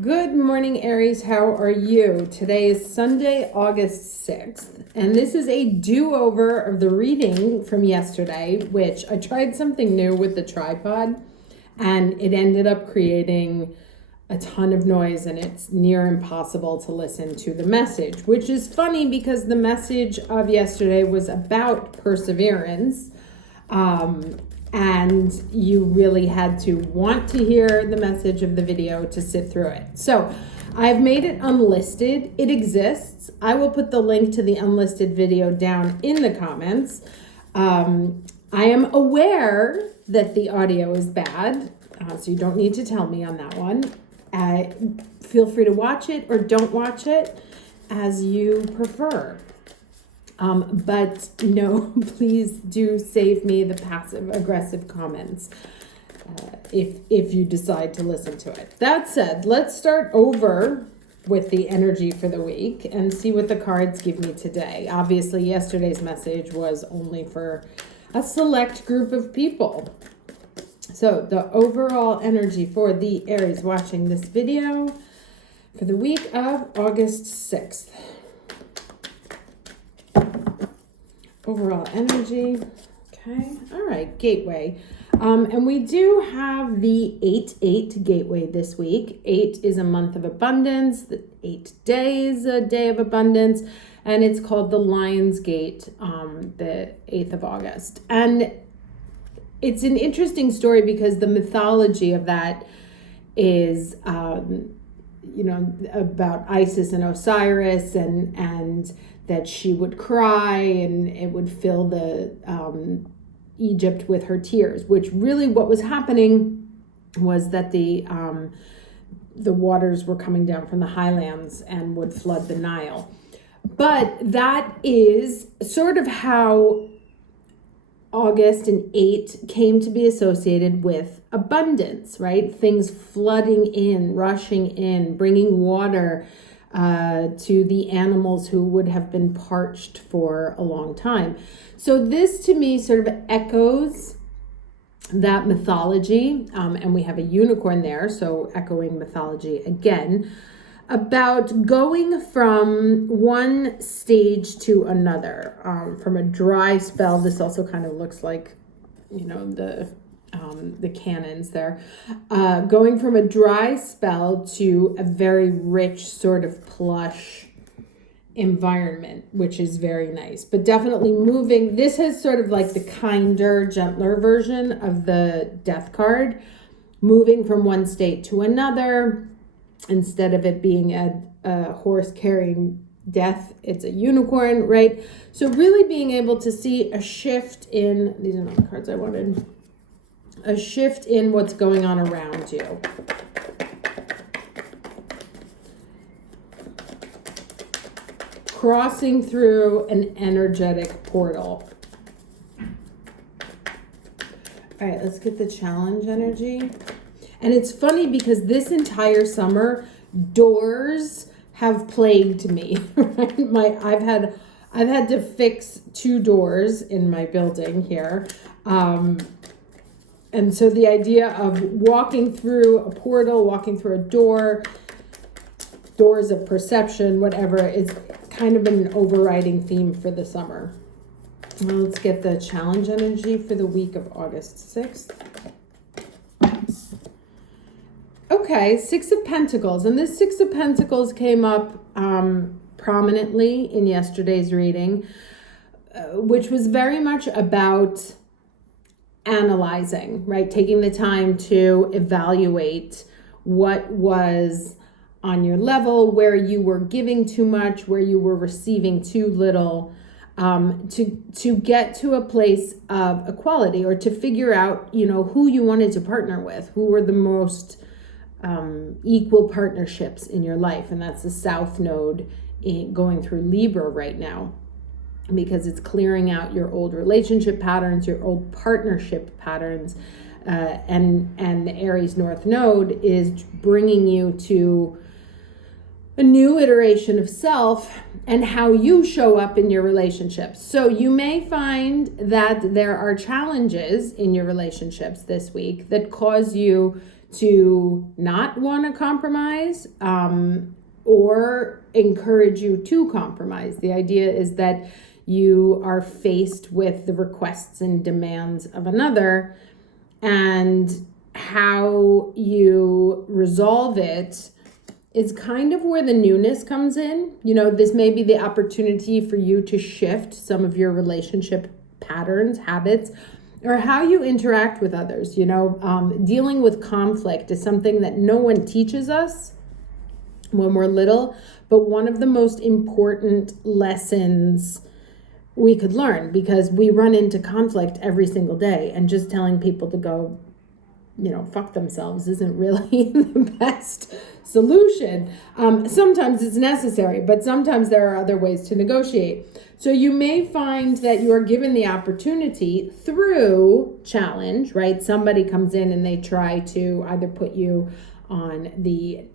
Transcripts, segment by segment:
Good morning, Aries. How are you? Today is Sunday, August 6th, and this is a do-over of the reading from yesterday, which I tried something new with the tripod, and it ended up creating a ton of noise, and it's near impossible to listen to the message, which is funny because the message of yesterday was about perseverance. And you really had to want to hear the message of the video to sit through it. So I've made it unlisted. It exists. I will put the link to the unlisted video down in the comments. I am aware that the audio is bad, so you don't need to tell me on that one. Feel free to watch it or don't watch it as you prefer. But no, please do save me the passive aggressive comments if you decide to listen to it. That said, let's start over with the energy for the week and see what the cards give me today. Obviously, yesterday's message was only for a select group of people. So the overall energy for the Aries watching this video for the week of August 6th. Overall energy. Okay. All right. Gateway. And we do have the 8-8 gateway this week. 8 is a month of abundance. The 8 days, a day of abundance. And it's called the Lion's Gate, the 8th of August. And it's an interesting story because the mythology of that is, about Isis and Osiris and that she would cry and it would fill the Egypt with her tears, which really what was happening was that the waters were coming down from the highlands and would flood the Nile. But that is sort of how August and 8 came to be associated with abundance, right? Things flooding in, rushing in, bringing water to the animals who would have been parched for a long time. So this to me sort of echoes that mythology, and we have a unicorn there, so echoing mythology again, about going from one stage to another, from a dry spell. This also kind of looks like, the cannons there, going from a dry spell to a very rich sort of plush environment, which is very nice, but definitely moving. This is sort of like the kinder, gentler version of the death card, moving from one state to another. Instead of it being a horse carrying death, it's a unicorn, right? So really being able to see a shift in, these are not the cards I wanted, a shift in what's going on around you. Crossing through an energetic portal. All right, let's get the challenge energy. And it's funny because this entire summer, doors have plagued me. Right? I've had to fix 2 doors in my building here. And so the idea of walking through a portal, walking through a door, doors of perception, whatever, is kind of an overriding theme for the summer. Well, let's get the challenge energy for the week of August 6th. Okay, 6 of Pentacles. And this 6 of Pentacles came up prominently in yesterday's reading, which was very much about analyzing, right? Taking the time to evaluate what was on your level, where you were giving too much, where you were receiving too little, to get to a place of equality, or to figure out, who you wanted to partner with, who were the most equal partnerships in your life. And that's the South Node going through Libra right now, because it's clearing out your old relationship patterns, your old partnership patterns, and the Aries North Node is bringing you to a new iteration of self and how you show up in your relationships. So you may find that there are challenges in your relationships this week that cause you to not want to compromise, or encourage you to compromise. The idea is that you are faced with the requests and demands of another, and how you resolve it is kind of where the newness comes in. You know, this may be the opportunity for you to shift some of your relationship patterns, habits, or how you interact with others. You know, dealing with conflict is something that no one teaches us when we're little, but one of the most important lessons we could learn, because we run into conflict every single day, and just telling people to go, you know, fuck themselves isn't really the best solution. Sometimes it's necessary, but sometimes there are other ways to negotiate. So you may find that you are given the opportunity through challenge, right? Somebody comes in and they try to either put you on the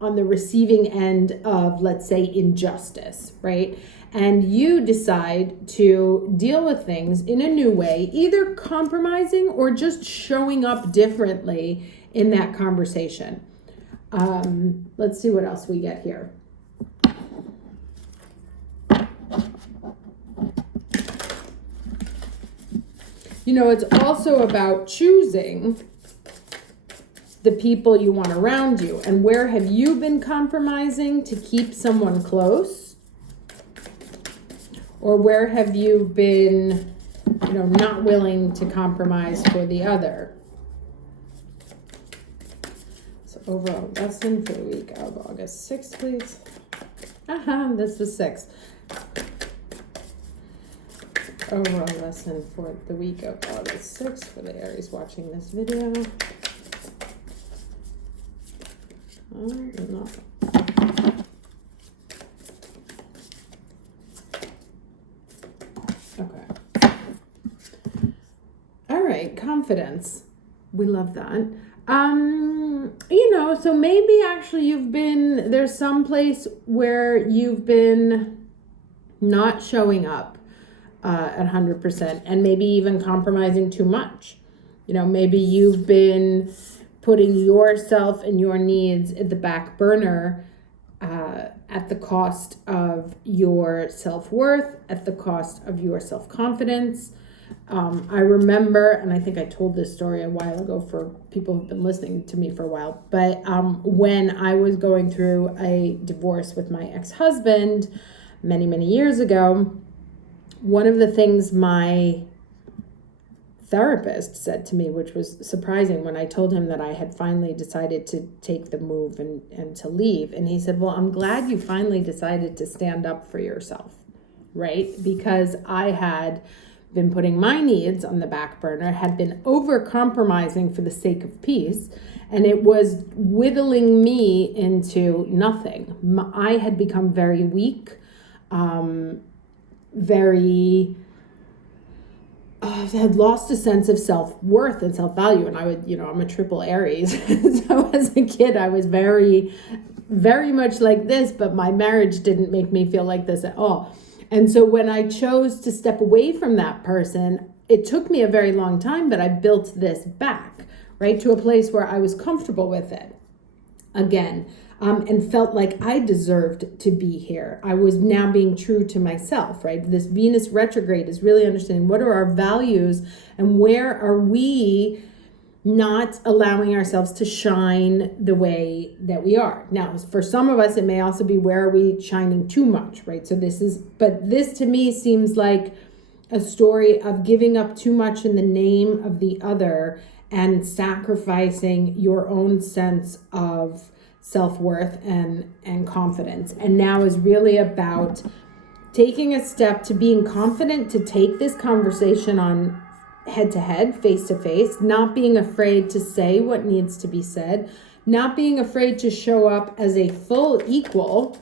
receiving end of, let's say, injustice, right? And you decide to deal with things in a new way, either compromising or just showing up differently in that conversation. Let's see what else we get here. You know, it's also about choosing the people you want around you. And where have you been compromising to keep someone close? Or where have you been, you know, not willing to compromise for the other? So overall lesson for the week of August 6th, please. This is 6. Overall lesson for the week of August 6th for the Aries watching this video. No. Okay. All right, confidence. We love that. You know, so maybe actually there's some place where you've been not showing up at 100%, and maybe even compromising too much. You know, maybe you've been putting yourself and your needs at the back burner, at the cost of your self-worth, at the cost of your self-confidence. I remember, and I think I told this story a while ago for people who've been listening to me for a while, but when I was going through a divorce with my ex-husband many, many years ago, one of the things my therapist said to me, which was surprising, when I told him that I had finally decided to take the move and to leave. And he said, well, I'm glad you finally decided to stand up for yourself, right? Because I had been putting my needs on the back burner, had been over-compromising for the sake of peace, and it was whittling me into nothing. I had become very weak, had lost a sense of self-worth and self-value. And I'm a triple Aries. So as a kid, I was very, very much like this, but my marriage didn't make me feel like this at all. And so when I chose to step away from that person, it took me a very long time, but I built this back, right, to a place where I was comfortable with it again. And felt like I deserved to be here. I was now being true to myself, right? This Venus retrograde is really understanding what are our values and where are we not allowing ourselves to shine the way that we are. Now, for some of us, it may also be where are we shining too much, right? So this to me seems like a story of giving up too much in the name of the other and sacrificing your own sense of self-worth and confidence. And now is really about taking a step to being confident to take this conversation on head-to-head, face-to-face, not being afraid to say what needs to be said, not being afraid to show up as a full equal,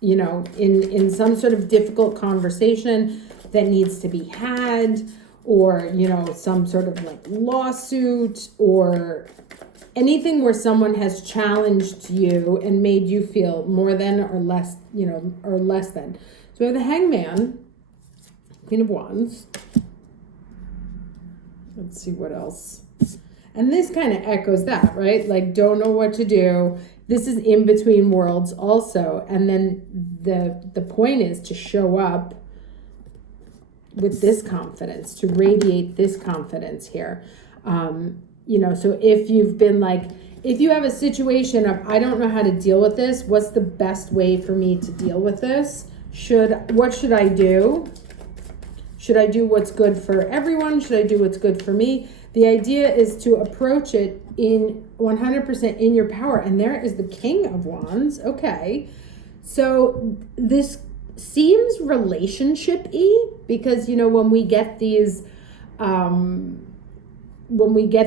you know, in some sort of difficult conversation that needs to be had, or, you know, some sort of like lawsuit or anything where someone has challenged you and made you feel more than or less, you know, or less than. So we have the Hangman, Queen of Wands. Let's see what else. And this kind of echoes that, right? Like, don't know what to do. This is in between worlds also. And then the point is to show up with this confidence, to radiate this confidence here. So if you've been like, if you have a situation of, I don't know how to deal with this, what's the best way for me to deal with this? What should I do? Should I do what's good for everyone? Should I do what's good for me? The idea is to approach it in 100% in your power. And there is the King of Wands. Okay. So this seems relationship-y because, when we get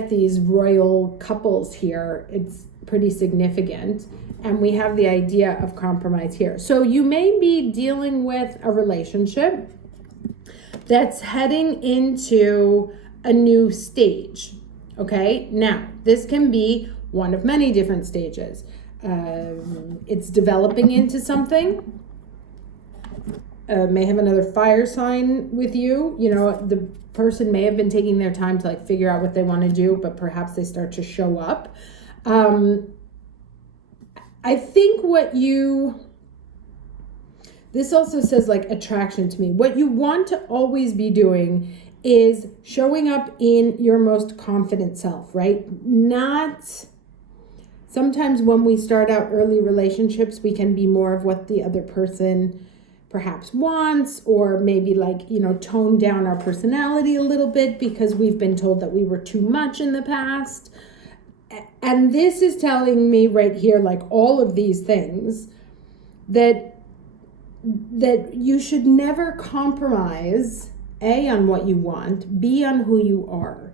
these royal couples here, it's pretty significant. And we have the idea of compromise here. So you may be dealing with a relationship that's heading into a new stage. Okay. Now, this can be one of many different stages. It's developing into something. May have another fire sign with you. The person may have been taking their time to figure out what they want to do, but perhaps they start to show up. I think this also says attraction to me. What you want to always be doing is showing up in your most confident self, right? Sometimes when we start out early relationships, we can be more of what the other person perhaps wants, or maybe tone down our personality a little bit because we've been told that we were too much in the past. And this is telling me right here, all of these things, that you should never compromise, A, on what you want, B, on who you are.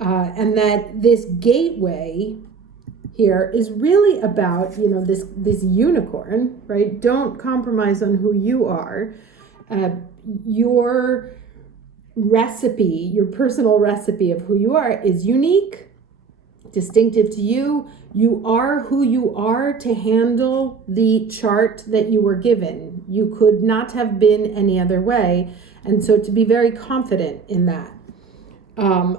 And that this gateway here is really about, this unicorn, right? Don't compromise on who you are. Your recipe, your personal recipe of who you are is unique, distinctive to you. You are who you are to handle the chart that you were given. You could not have been any other way. And so to be very confident in that. A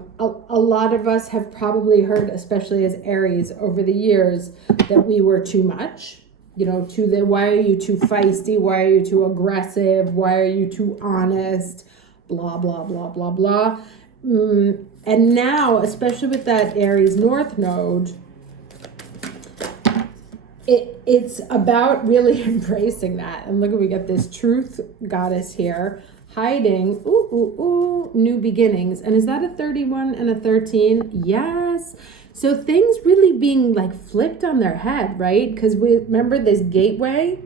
lot of us have probably heard, especially as Aries over the years, that we were too much. Why are you too feisty? Why are you too aggressive? Why are you too honest? Blah, blah, blah, blah, blah. And now, especially with that Aries North Node, it's about really embracing that. And look, we got this truth goddess here hiding, new beginnings. And is that a 31 and a 13? Yes. So things really being flipped on their head, right? Because we remember this gateway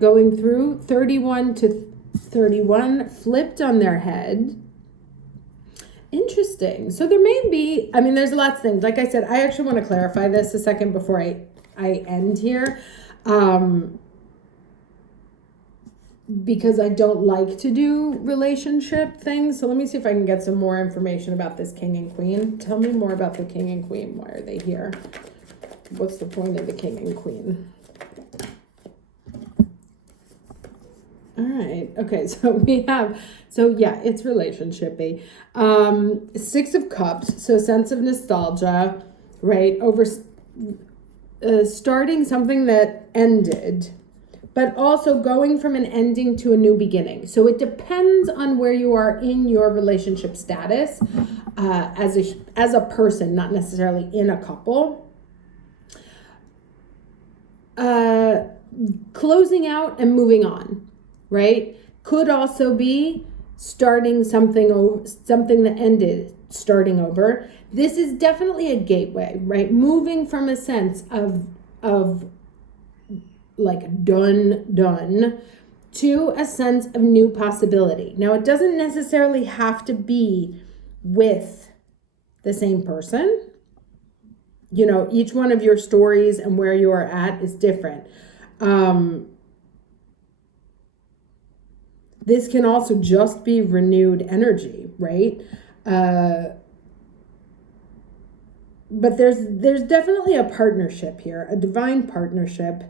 going through 31 to 31 flipped on their head. Interesting. So there may be, there's lots of things. Like I said, I actually want to clarify this a second before I end here. Because I don't like to do relationship things. So let me see if I can get some more information about this King and Queen. Tell me more about the King and Queen. Why are they here? What's the point of the King and Queen? All right. Okay. So it's relationship-y. 6 of Cups. So sense of nostalgia, right? Over starting something that ended, but also going from an ending to a new beginning. So it depends on where you are in your relationship status as a person, not necessarily in a couple. Closing out and moving on, right? Could also be starting something that ended, starting over. This is definitely a gateway, right? Moving from a sense of done to a sense of new possibility. Now, it doesn't necessarily have to be with the same person. Each one of your stories and where you are at is different. This can also just be renewed energy, right? But there's definitely a partnership here, a divine partnership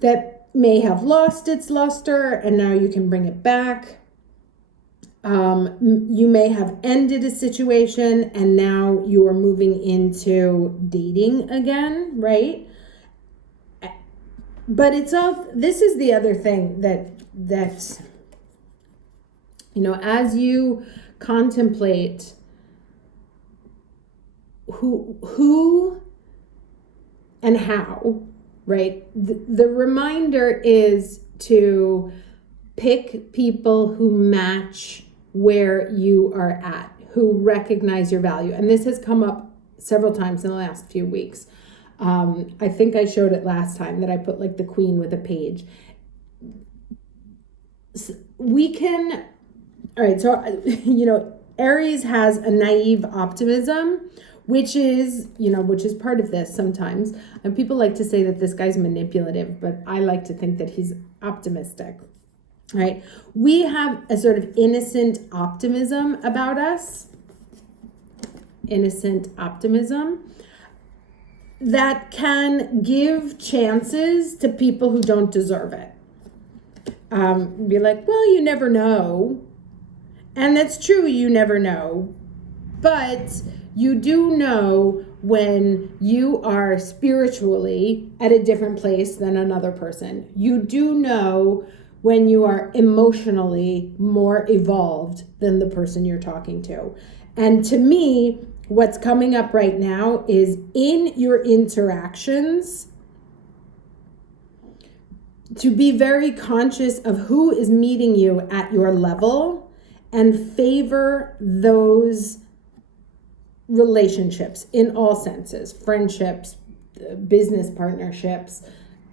that may have lost its luster and now you can bring it back. You may have ended a situation and now you are moving into dating again, right? But this is the other thing that as you contemplate who and how, right? The reminder is to pick people who match where you are at, who recognize your value. And this has come up several times in the last few weeks. I think I showed it last time that I put like the queen with a page. Aries has a naive optimism, which is part of this sometimes. And people like to say that this guy's manipulative, but I like to think that he's optimistic, right? We have a sort of innocent optimism about us, innocent optimism that can give chances to people who don't deserve it. Be like, well, you never know. And that's true, you never know. But you do know when you are spiritually at a different place than another person. You do know when you are emotionally more evolved than the person you're talking to. And to me, what's coming up right now is in your interactions to be very conscious of who is meeting you at your level and favor those relationships in all senses, friendships, business partnerships,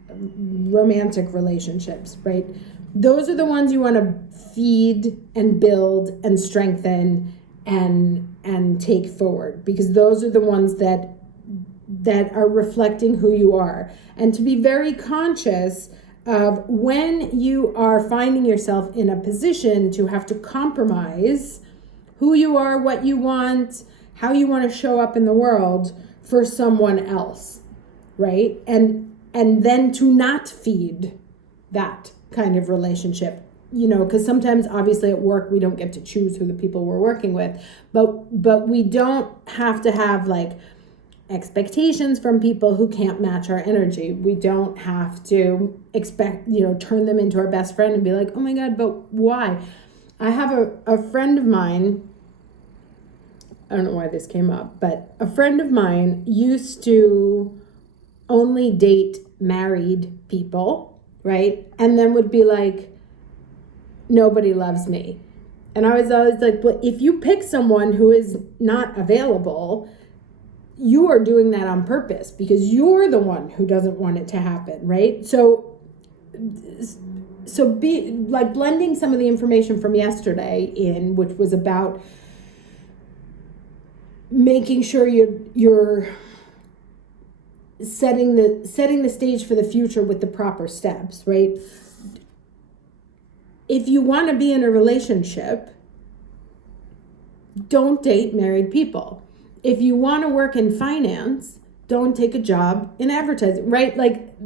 romantic relationships, right? Those are the ones you want to feed and build and strengthen and take forward, because those are the ones that are reflecting who you are. And to be very conscious of when you are finding yourself in a position to have to compromise who you are, what you want, how you want to show up in the world for someone else, right? And then to not feed that kind of relationship, because sometimes obviously at work we don't get to choose who the people we're working with, but we don't have to have like expectations from people who can't match our energy. We don't have to expect, turn them into our best friend and be like, oh my God, but why? I have a friend of mine, I don't know why this came up, but a friend of mine used to only date married people, right? And then would be like, nobody loves me. And I was always like, well, if you pick someone who is not available, you are doing that on purpose because you're the one who doesn't want it to happen, right? So be like blending some of the information from yesterday in, which was about making sure you're setting the stage for the future with the proper steps, right? If you want to be in a relationship, don't date married people. If you want to work in finance, don't take a job in advertising, right? Like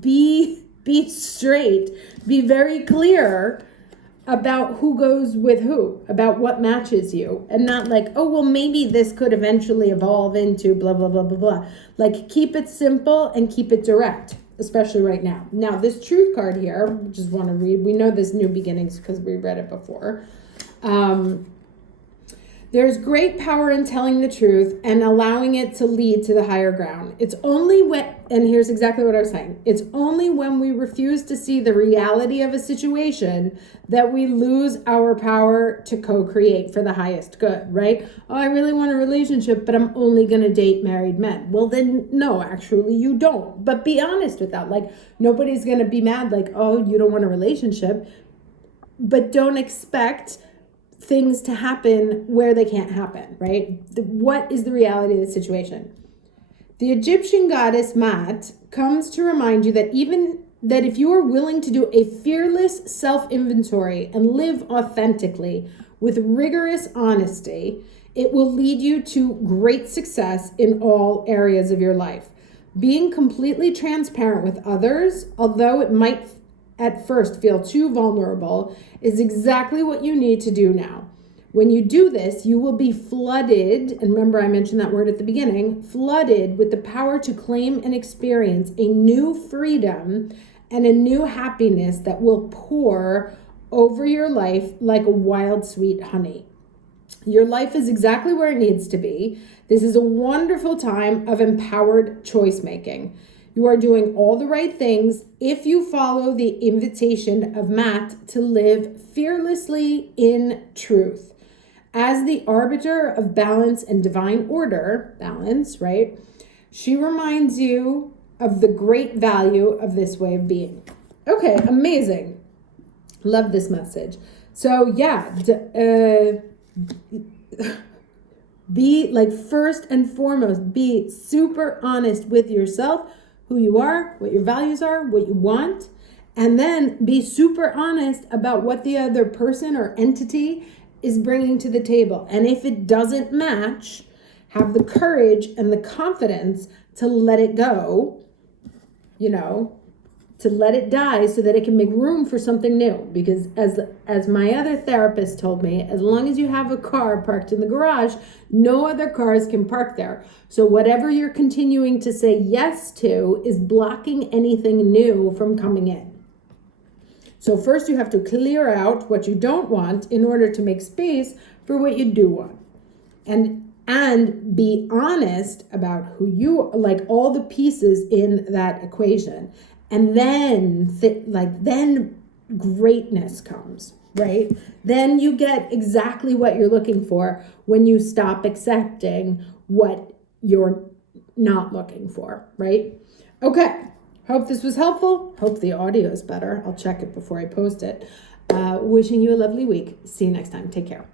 be straight, be very clear about who goes with who, about what matches you, and not like, oh, well, maybe this could eventually evolve into blah, blah, blah, blah, blah. Like keep it simple and keep it direct, especially right now. Now, this truth card here, just want to read, we know this new beginnings because we read it before. There's great power in telling the truth and allowing it to lead to the higher ground. It's only when, and here's exactly what I was saying, it's only when we refuse to see the reality of a situation that we lose our power to co-create for the highest good, right? Oh, I really want a relationship, but I'm only going to date married men. Well, then, no, actually, you don't. But be honest with that. Like, nobody's going to be mad like, oh, you don't want a relationship. But don't expect things to happen where they can't happen, right? What is the reality of the situation? The Egyptian goddess Mat comes to remind you that that if you are willing to do a fearless self-inventory and live authentically with rigorous honesty, it will lead you to great success in all areas of your life. Being completely transparent with others, although it might at first feel too vulnerable is exactly what you need to do now. When you do this, you will be flooded, and remember I mentioned that word at the beginning, flooded with the power to claim and experience a new freedom and a new happiness that will pour over your life like a wild sweet honey. Your life is exactly where it needs to be. This is a wonderful time of empowered choice making. You are doing all the right things if you follow the invitation of Matt to live fearlessly in truth. As the arbiter of balance and divine order, balance, right? She reminds you of the great value of this way of being. Okay, amazing. Love this message. So yeah, be like, first and foremost, be super honest with yourself, who you are, what your values are, what you want, and then be super honest about what the other person or entity is bringing to the table. And if it doesn't match, have the courage and the confidence to let it go, to let it die so that it can make room for something new. Because as my other therapist told me, as long as you have a car parked in the garage, no other cars can park there. So whatever you're continuing to say yes to is blocking anything new from coming in. So first you have to clear out what you don't want in order to make space for what you do want. And be honest about who you, like, all the pieces in that equation. And then then greatness comes, right? Then you get exactly what you're looking for when you stop accepting what you're not looking for, right? Okay. Hope this was helpful. Hope the audio is better. I'll check it before I post it. Wishing you a lovely week. See you next time. Take care.